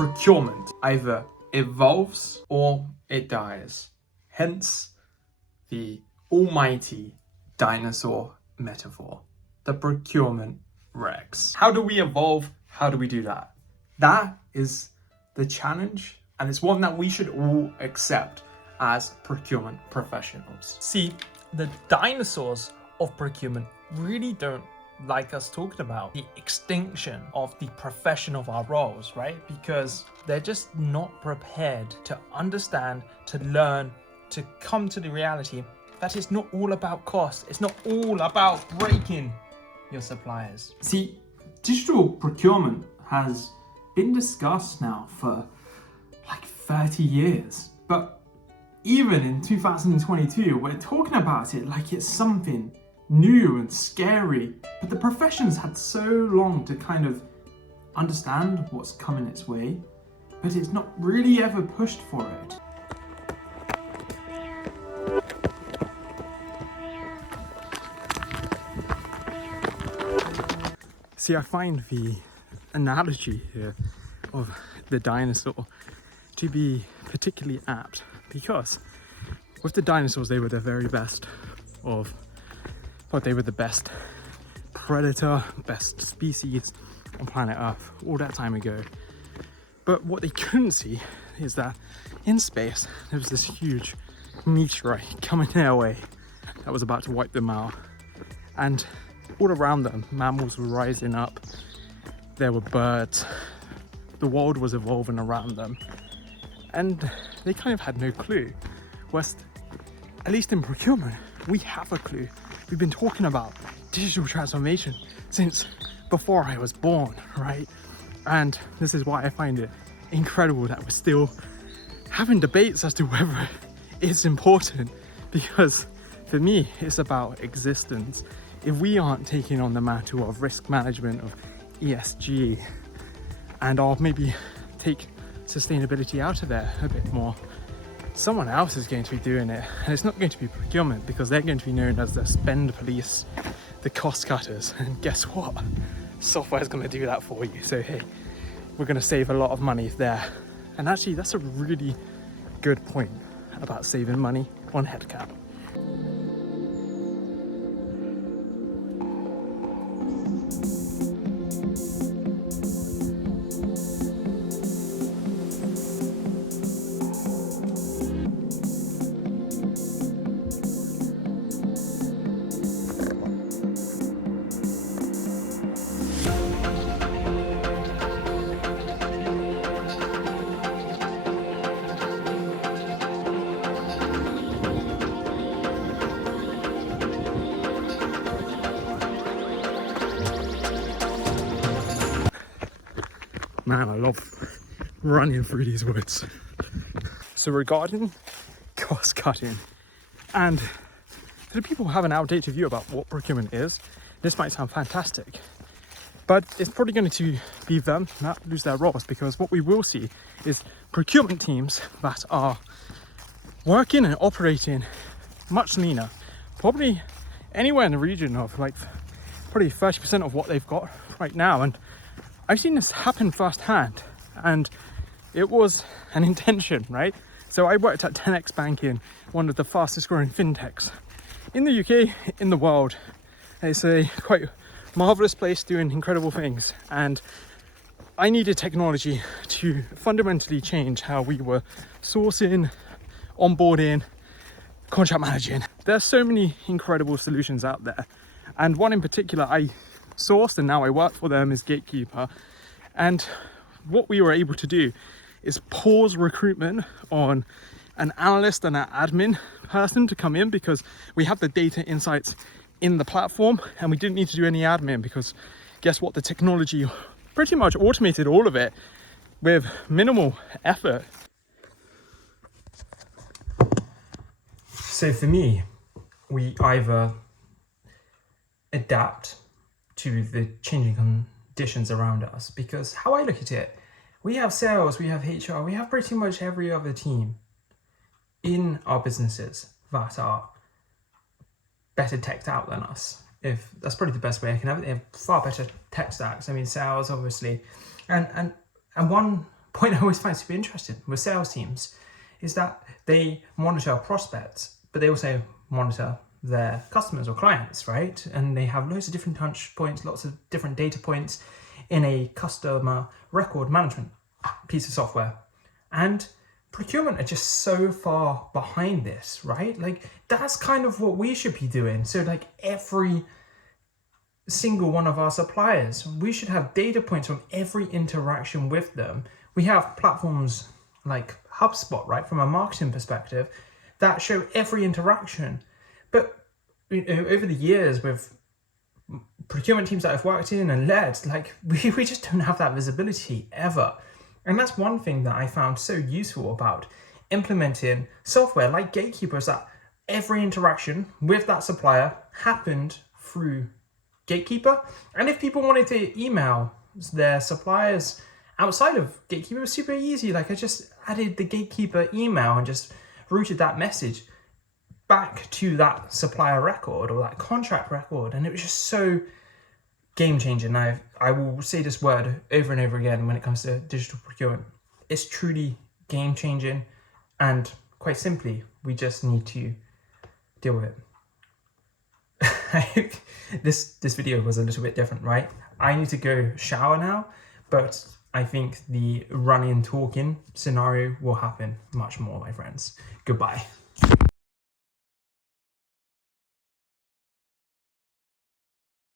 procurement either evolves or it dies. Hence the almighty dinosaur metaphor, the procurement Rex. How do we evolve? How do we do that? That is the challenge, and it's one that we should all accept as procurement professionals. See, the dinosaurs of procurement really don't like us talking about the extinction of the profession of our roles, right? Because they're just not prepared to understand, to learn, to come to the reality that it's not all about cost. It's not all about breaking your suppliers. See, digital procurement has been discussed now for like 30 years, but even in 2022, we're talking about it like it's something new and scary, but the profession's had so long to kind of understand what's coming its way, but it's not really ever pushed for it. See, I find the analogy here of the dinosaur to be particularly apt because with the dinosaurs, they were the very best of what they were, the best predator, best species on planet Earth all that time ago. But what they couldn't see is that in space, there was this huge meteorite coming their way that was about to wipe them out. And all around them, mammals were rising up, there were birds, the world was evolving around them, and they kind of had no clue. Whereas, at least in procurement, we have a clue. We've been talking about digital transformation since before I was born, right? And this is why I find it incredible that we're still having debates as to whether it's important, because for me, it's about existence. If we aren't taking on the mantle of risk management, of ESG, and I'll maybe take sustainability out of there a bit more, someone else is going to be doing it, and it's not going to be procurement, because they're going to be known as the spend police, the cost cutters. And guess what? Software is going to do that for you. So hey, we're going to save a lot of money there. And actually, that's a really good point about saving money on headcount. Man, I love running through these woods. So regarding cost cutting, and for the people who have an outdated view about what procurement is, this might sound fantastic, but it's probably going to be them that lose their roles, because what we will see is procurement teams that are working and operating much leaner, probably anywhere in the region of like probably 30% of what they've got right now. And I've seen this happen firsthand, and it was an intention, right? So I worked at 10x Banking, one of the fastest growing fintechs in the UK, in the world. It's a quite marvelous place doing incredible things, and I needed technology to fundamentally change how we were sourcing, onboarding, contract managing. There's so many incredible solutions out there, and one in particular I sourced and now I work for them is Gatekeeper. And what we were able to do is pause recruitment on an analyst and an admin person to come in, because we have the data insights in the platform and we didn't need to do any admin, because guess what, the technology pretty much automated all of it with minimal effort. So for me, we either adapt to the changing conditions around us, because how I look at it, we have sales, we have HR, we have pretty much every other team in our businesses that are better teched out than us. If that's probably the best way I can have it. They have far better tech stacks. I mean, sales obviously, and one point I always find super interesting with sales teams is that they monitor prospects, but they also monitor their customers or clients, right? And they have loads of different touch points, lots of different data points in a customer record management piece of software. And procurement are just so far behind this, right? Like, that's kind of what we should be doing. So like every single one of our suppliers, we should have data points from every interaction with them. We have platforms like HubSpot, right, from a marketing perspective, that show every interaction. But over the years with procurement teams that I've worked in and led, like we just don't have that visibility ever. And that's one thing that I found so useful about implementing software like Gatekeepers, that every interaction with that supplier happened through Gatekeeper. And if people wanted to email their suppliers outside of Gatekeeper, it was super easy. Like I just added the Gatekeeper email and just routed that message back to that supplier record or that contract record. And it was just so game changing. I will say this word over and over again when it comes to digital procurement. It's truly game changing, and quite simply, we just need to deal with it. I hope this video was a little bit different, right? I need to go shower now, but I think the running, talking scenario will happen much more, my friends. Goodbye.